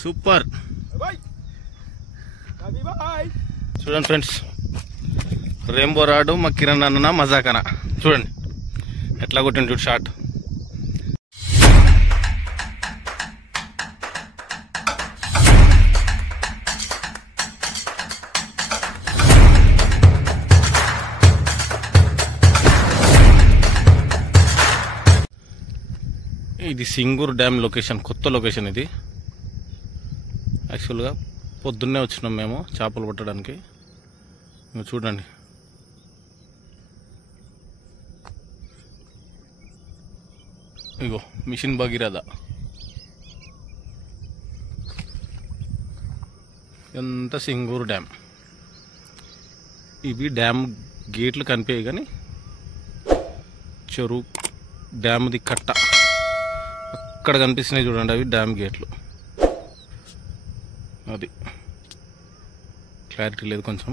Super చూడండి friends, rainbow రాడు మా కిరణ్ అన్న మజాకనా చూడండి ఎట్లా కొట్టిండు చూడు షాట్. ఇది సింగూరు డ్యామ్ లొకేషన్, కొత్త లొకేషన్ ఇది. యాక్చువల్గా పొద్దున్నే వచ్చినాం మేము చేపలు పట్టడానికి. చూడండి ఇగో మిషన్ భగీరథ, ఎంత సింగూరు డ్యామ్. ఇవి డ్యామ్ గేట్లు కనిపించాయి కానీ చెరువు డ్యామ్ది కట్ట అక్కడ కనిపిస్తున్నాయి చూడండి, అవి డ్యామ్ గేట్లు. అది క్లారిటీ లేదు కొంచెం.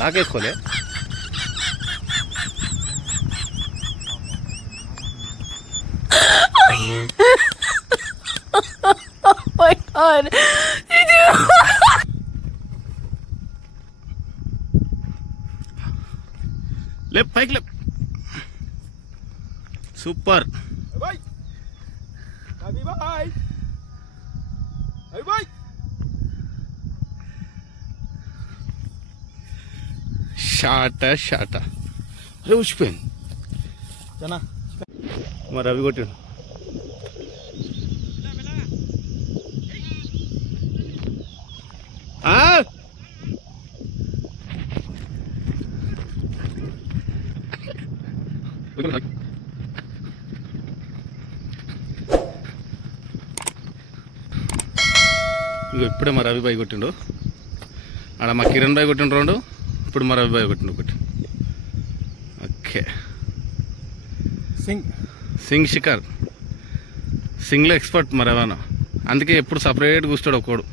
లాగేసుకోలే లేప్ పైకి లేప్. సూపర్ షాట షాట. అరే వచ్చిపోయింది మరి అవి కొట్టాడు. ఇగో ఇప్పుడే మా రవి బాయ్ కొట్టిండు, ఆడ మా కిరణ్ బాయ్ కొట్టిండు రెండు, ఇప్పుడు మా రవి బాయ్ కొట్టిండు ఒకటి. ఓకే సింగ్ షికార్, సింగ్లో ఎక్స్పర్ట్ మా రవాణా, అందుకే ఎప్పుడు సపరేట్ కూర్చోడు ఒక్కోడు.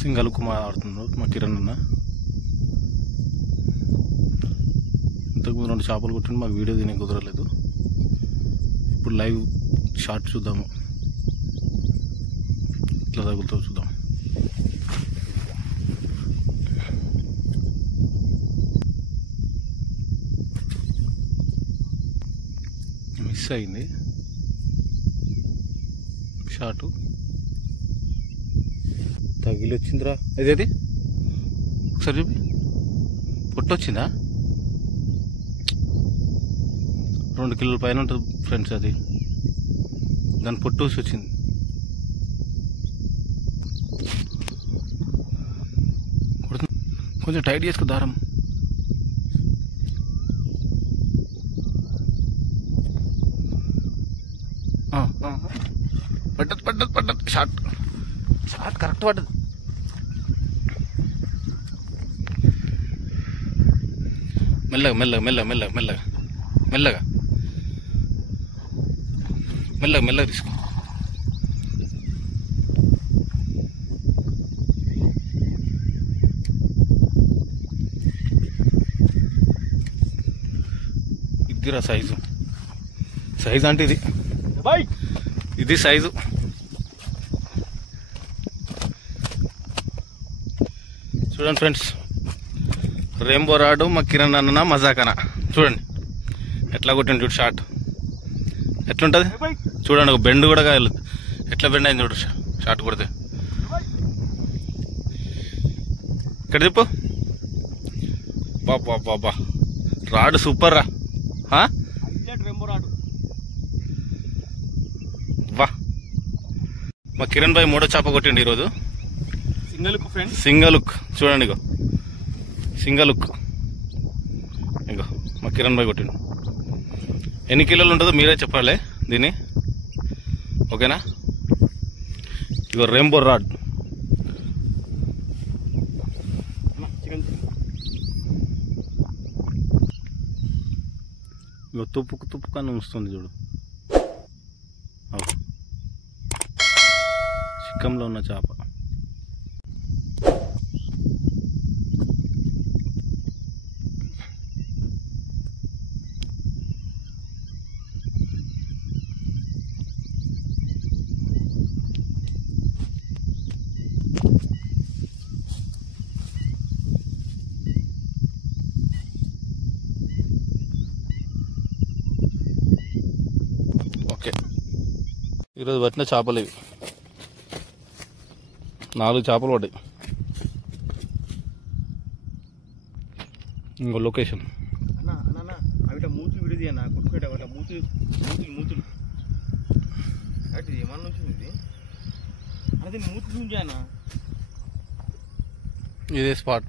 సింగల్ కుమా ఆడుతున్నాడు మా కిరణ్ అన్న. ఇంతకుముందు 2 చేపలు కొట్టిండు, మాకు వీడియో తినే కుదరలేదు. ఇప్పుడు లైవ్ షాట్ చూద్దాము, ఇట్లా తగులుతో చూద్దాం. మిస్ అయింది షాటు, తగిలి వచ్చిందిరా. అదేది ఒకసారి చూపి, పొట్టొచ్చిందా? 2 కిలోల పైన ఉంటుంది ఫ్రెండ్స్ అది, దాని పొట్టు వచ్చింది. కొంచెం టైట్ చేసుకో దారం. పడ్డది పడ్డది పడ్డది, షార్ట్ షార్ట్ కరెక్ట్ పడ్డది. మెల్లగా మెల్లగా మెల్లగా మెల్లగా మెల్లగా మెల్లగా మెల్లగా మెల్లగా తీసుకో. ఇదిరా సైజు, సైజు అంటే ఇది సైజు. చూడండి ఫ్రెండ్స్, రెయిన్బో రాడు మా కిరణ్ అన్న మజాకనా చూడండి ఎట్లా కొట్టిండు చూడు షాట్. ఎట్లుంటుంది చూడండి, ఒక బెండ్ కూడా కాదు, ఎట్లా బెండ్ అయింది చూడు షాట్ కొడితే. ఇక్కడ చెప్పు బాబా బాబా, రాడు సూపర్ రా. వా మా కిరణ్ భాయ్ 3వ చేప కొట్టిండు ఈరోజు. సింగల్ లుక్ చూడండి, ఇగో సింగల్ లుక్, ఇగో మా కిరణ్ భాయ్ కొట్టిండు. ఎన్ని కిలోలు ఉంటుందో మీరే చెప్పాలి దీన్ని, ఓకేనా? ఇగో రెయిన్బో రాడ్, ఇగో తుప్పుకు తుప్పుకు అని వస్తుంది చూడు, చిక్కంలో ఉన్న చేప. ఈరోజు పట్టిన చేపలు ఇవి 4 చేపలు పడ్డాయి. ఇంకో లొకేషన్ అవి మూతులు విడిది అన్న కొట్టుకోట వాళ్ళ మూతులు అంటే ఏమన్నా వచ్చింది ఇది అదే మూతులు చూంచానా ఇదే స్పాట్.